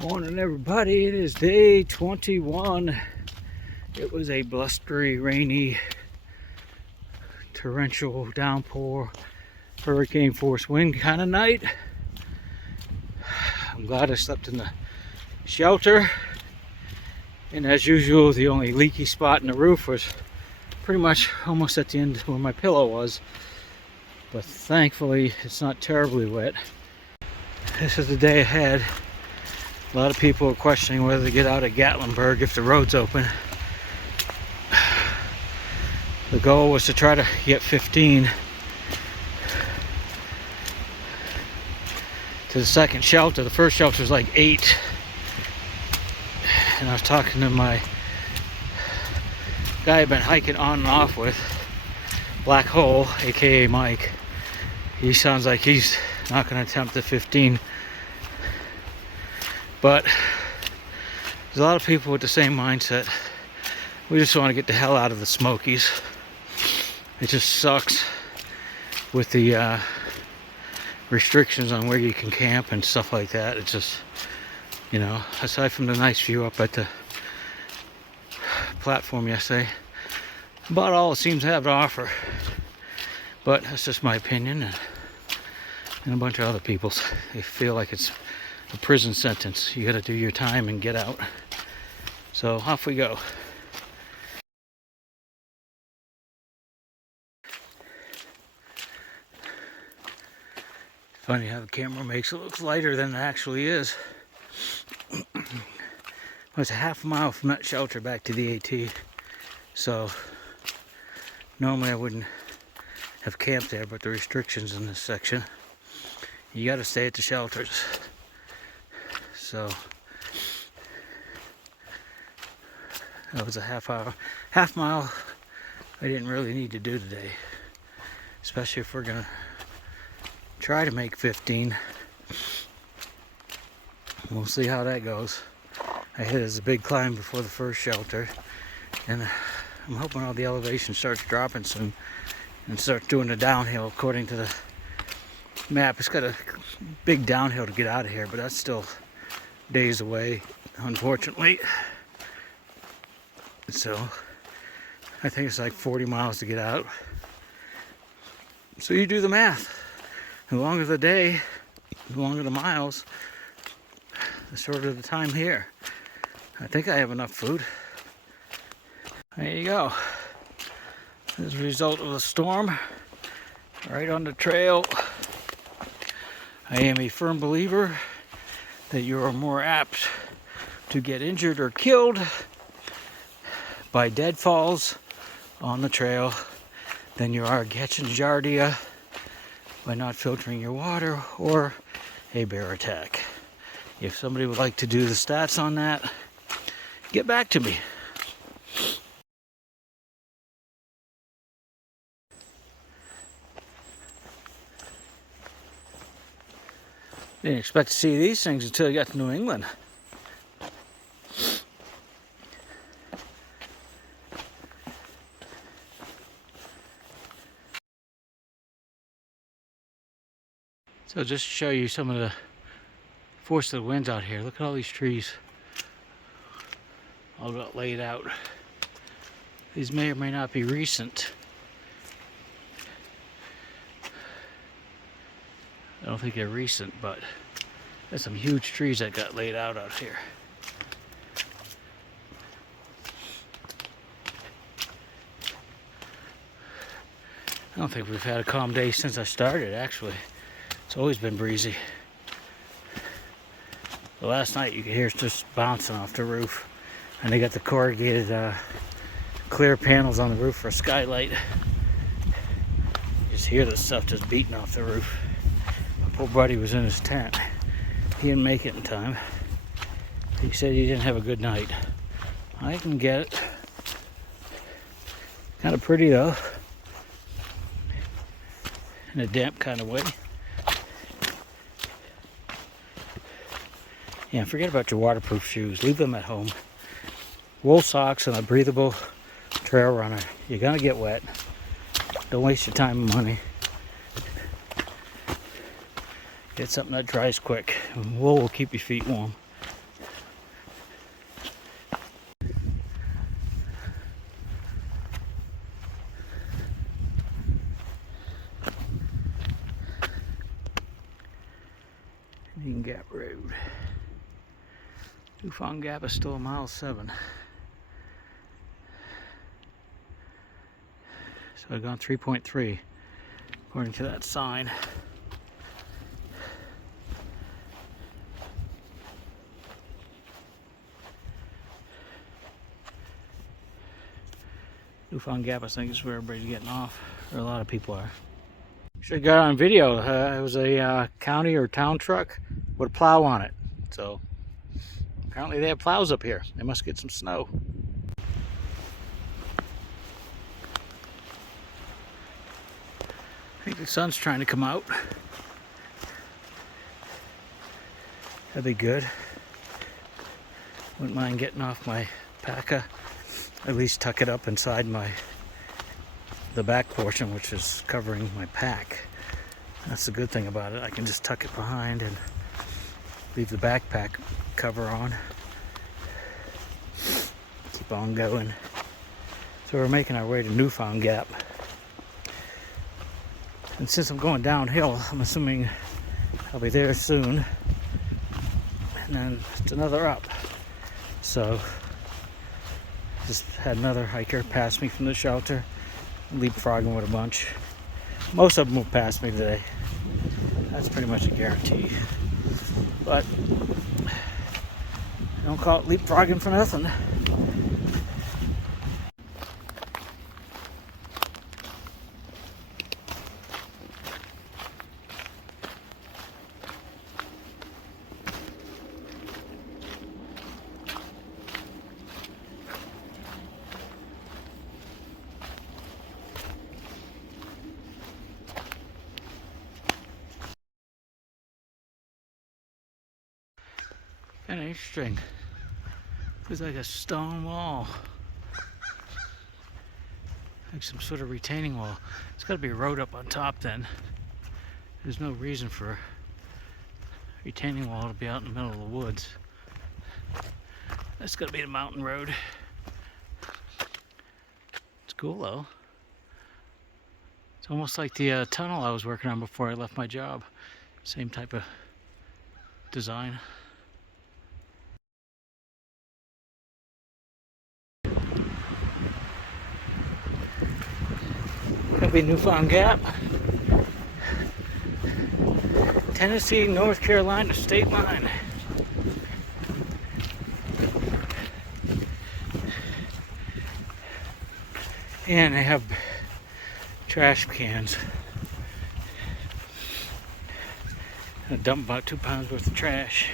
Morning everybody, it is day 21. It was a blustery, rainy, torrential downpour, hurricane force wind kind of night. I'm glad I slept in the shelter, and as usual the only leaky spot in the roof was pretty much almost at the end where my pillow was, but thankfully it's not terribly wet. This is the day ahead. A lot of people are questioning whether to get out at Gatlinburg if the road's open. The goal was to try to get 15 to the second shelter. The first shelter was like 8. And I was talking to my guy I've been hiking on and off with, Black Hole, aka Mike. He sounds like he's not going to attempt the 15. But there's a lot of people with the same mindset. We just want to get the hell out of the Smokies. It just sucks with the restrictions on where you can camp and stuff like that. It's just, you know, aside from the nice view up at the platform yesterday, about all it seems to have to offer. But that's just my opinion, and a bunch of other people's. They feel like it's a prison sentence. You got to do your time and get out. So off we go. Funny how the camera makes it look lighter than it actually is. It's a half mile from that shelter back to the AT. So normally I wouldn't have camped there, but the restrictions in this section, you got to stay at the shelters. So that was a half mile I didn't really need to do today, especially if we're gonna try to make 15. We'll see how that goes. I hit it as a big climb before the first shelter, and I'm hoping all the elevation starts dropping soon and start doing the downhill according to the map. It's got a big downhill to get out of here, but that's still days away, unfortunately. So I think it's like 40 miles to get out. So you do the math. The longer the day, the longer the miles, the shorter the time here. I think I have enough food. There you go. As a result of the storm, right on the trail. I am a firm believer that you are more apt to get injured or killed by deadfalls on the trail than you are catching giardia by not filtering your water or a bear attack. If somebody would like to do the stats on that, get back to me. Didn't expect to see these things until I got to New England. So just to show you some of the force of the winds out here, look at all these trees all got laid out. These may or may not be recent. I don't think they're recent, but there's some huge trees that got laid out here. I don't think we've had a calm day since I started, actually. It's always been breezy. But last night you could hear it just bouncing off the roof. And they got the corrugated clear panels on the roof for a skylight. You just hear the stuff just beating off the roof. My poor buddy was in his tent. He didn't make it in time. He said he didn't have a good night. I can get it. Kind of pretty though. In a damp kind of way. Yeah, forget about your waterproof shoes. Leave them at home. Wool socks and a breathable trail runner. You're gonna get wet. Don't waste your time and money. Get something that dries quick. Wool will keep your feet warm. Indian Gap Road. Newfound Gap is still 1.7 miles. So I've gone 3.3 according to that sign. Newfound Gap, I think, is where everybody's getting off, or a lot of people are. Should have got on video. It was a county or town truck with a plow on it. So apparently they have plows up here. They must get some snow. I think the sun's trying to come out. That'd be good. Wouldn't mind getting off my paca. At least tuck it up inside the back portion, which is covering my pack. That's the good thing about it. I can just tuck it behind and leave the backpack cover on. Keep on going. So we're making our way to Newfound Gap. And since I'm going downhill, I'm assuming I'll be there soon. And then it's another up. So just had another hiker pass me from the shelter, leapfrogging with a bunch. Most of them will pass me today. That's pretty much a guarantee. But I don't call it leapfrogging for nothing. Kind of interesting. Feels like a stone wall. Like some sort of retaining wall. It's got to be a road up on top then. There's no reason for a retaining wall to be out in the middle of the woods. That's got to be the mountain road. It's cool though. It's almost like the tunnel I was working on before I left my job. Same type of design. That'll be Newfound Gap. Tennessee, North Carolina state line. And they have trash cans. I dump about 2 pounds worth of trash.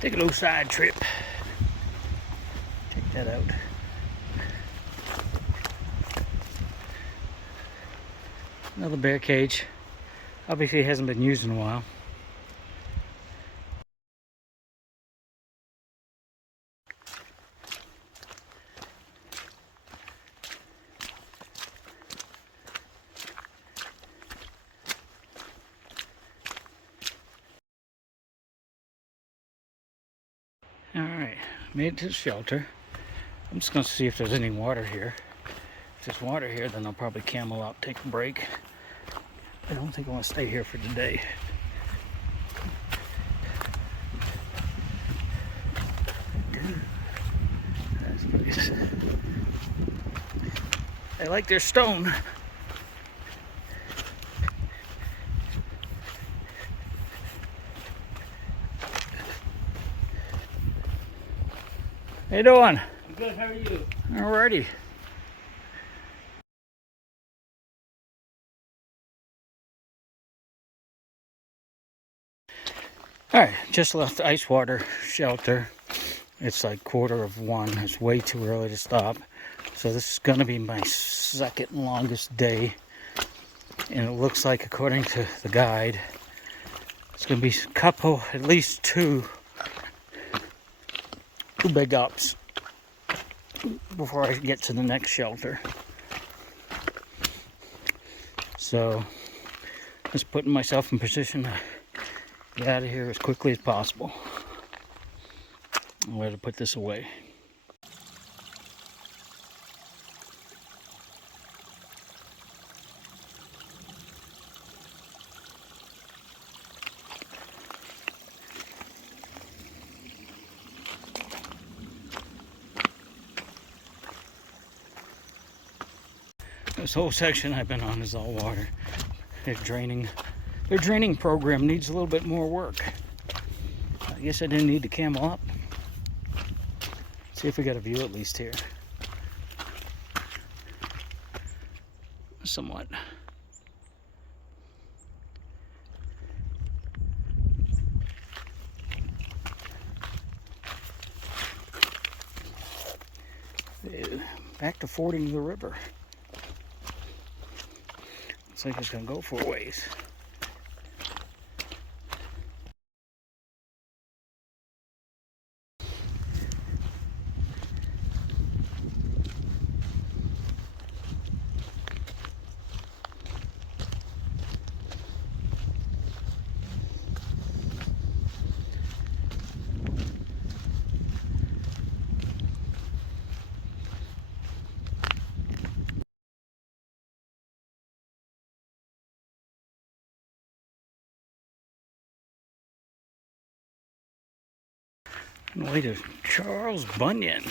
Take a little side trip. Check that out. Another bear cage. Obviously it hasn't been used in a while. Alright, made it to the shelter. I'm just going to see if there's any water here. If there's water here, then I'll probably camel out, take a break. I don't think I want to stay here for today. That's nice. I like their stone. How you doing? I'm good, how are you? Alrighty. Alright, just left the ice water shelter. It's like 1:15. It's way too early to stop. So this is going to be my second longest day. And it looks like, according to the guide, it's going to be a couple, at least two big ups before I get to the next shelter. So, just putting myself in position to get out of here as quickly as possible. Where to put this away. This whole section I've been on is all water. Their draining program needs a little bit more work. I guess I didn't need to camel up. See if we got a view at least here. Somewhat. Back to fording the river. Looks like it's gonna go for a ways. On the way to Charles Bunyan.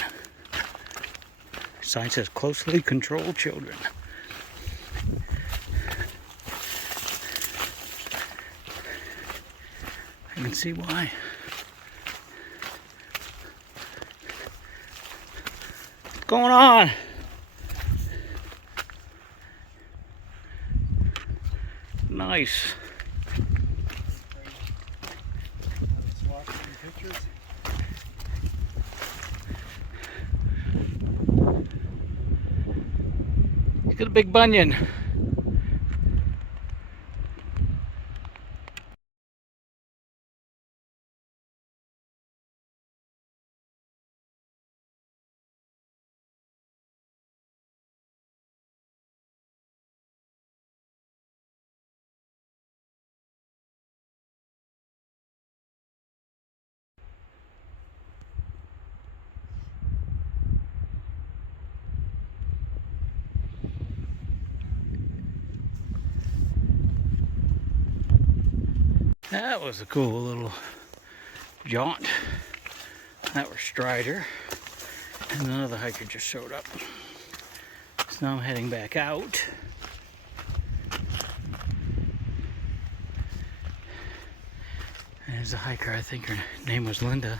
Sign says closely controlled children. I can see why. What's going on? Nice. Got a big bunion. That was a cool little jaunt. That was Strider. And another hiker just showed up. So now I'm heading back out. And there's a hiker, I think her name was Linda.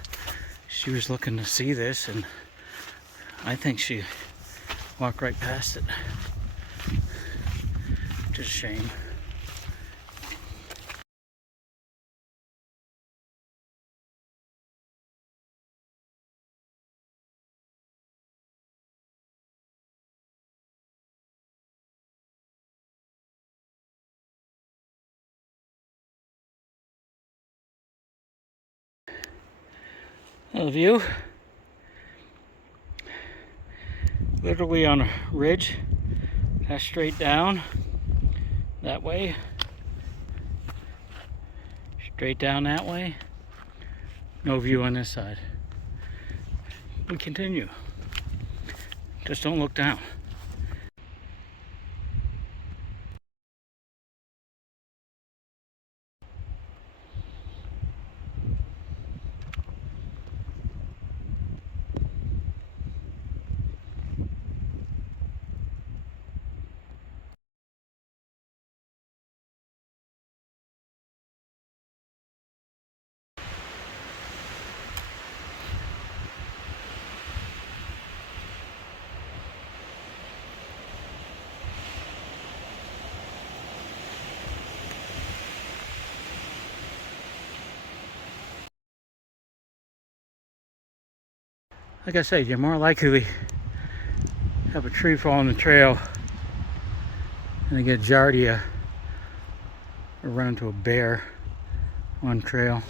She was looking to see this, and I think she walked right past it. Just a shame. Little view. Literally on a ridge. That's straight down. That way. Straight down that way. No view on this side. We continue. Just don't look down. Like I said, you're more likely to have a tree fall on the trail and to get giardia or run into a bear on trail.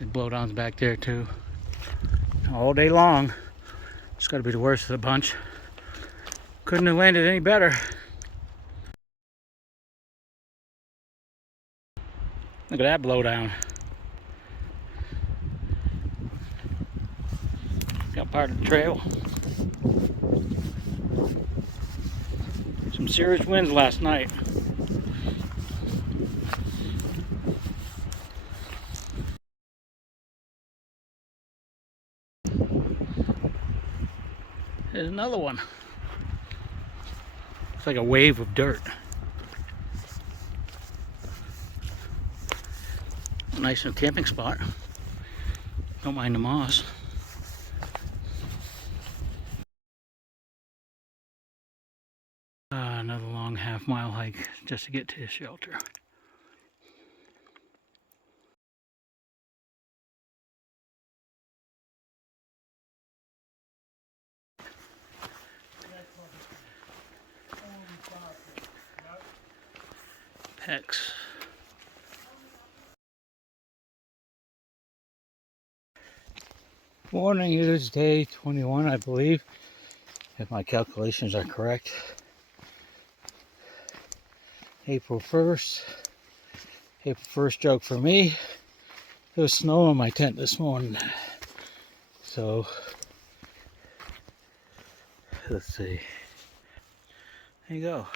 And blowdowns back there too. All day long. It's got to be the worst of the bunch. Couldn't have landed any better. Look at that blowdown. Got part of the trail. Some serious winds last night. There's another one. It's like a wave of dirt. Nice little camping spot. Don't mind the moss. Another long half-mile hike just to get to the shelter. Hex. Morning, it is day 21, I believe, if my calculations are correct. April 1st. April 1st joke for me. It was snow in my tent this morning. So, let's see. There you go.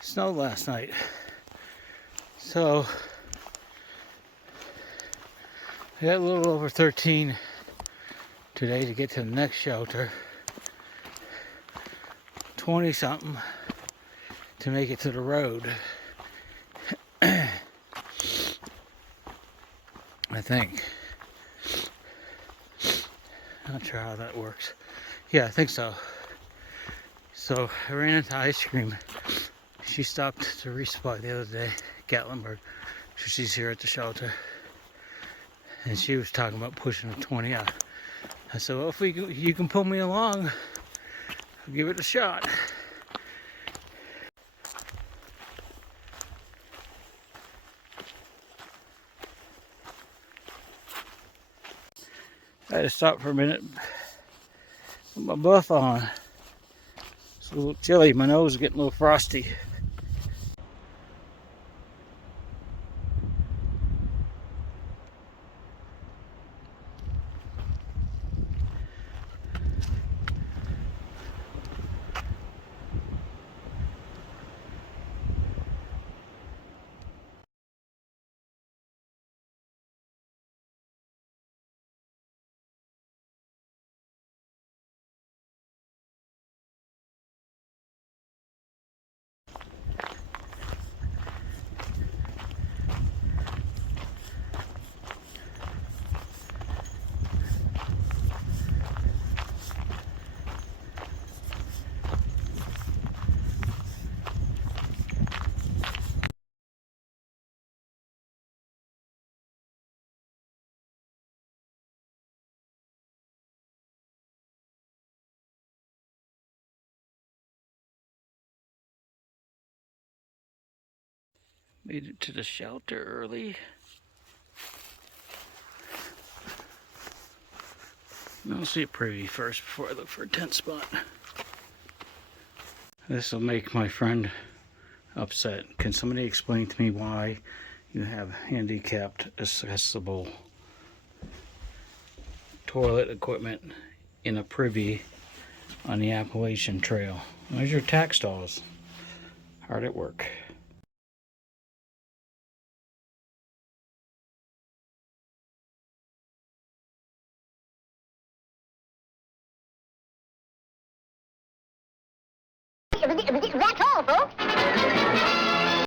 Snowed last night. So, I got a little over 13 today to get to the next shelter. 20 something to make it to the road. I think. Not sure how that works. Yeah, I think so. So I ran into ice cream. She stopped to resupply the other day, Gatlinburg. So she's here at the shelter. And she was talking about pushing a 20 out. I said, well, if you can pull me along, I'll give it a shot. I had to stop for a minute, put my buff on. It's a little chilly, my nose is getting a little frosty. Made it to the shelter early. I'll see a preview first before I look for a tent spot. This will make my friend upset. Can somebody explain to me why you have handicapped accessible toilet equipment in a privy on the Appalachian Trail? There's your tack stalls. Hard at work. That's all, folks.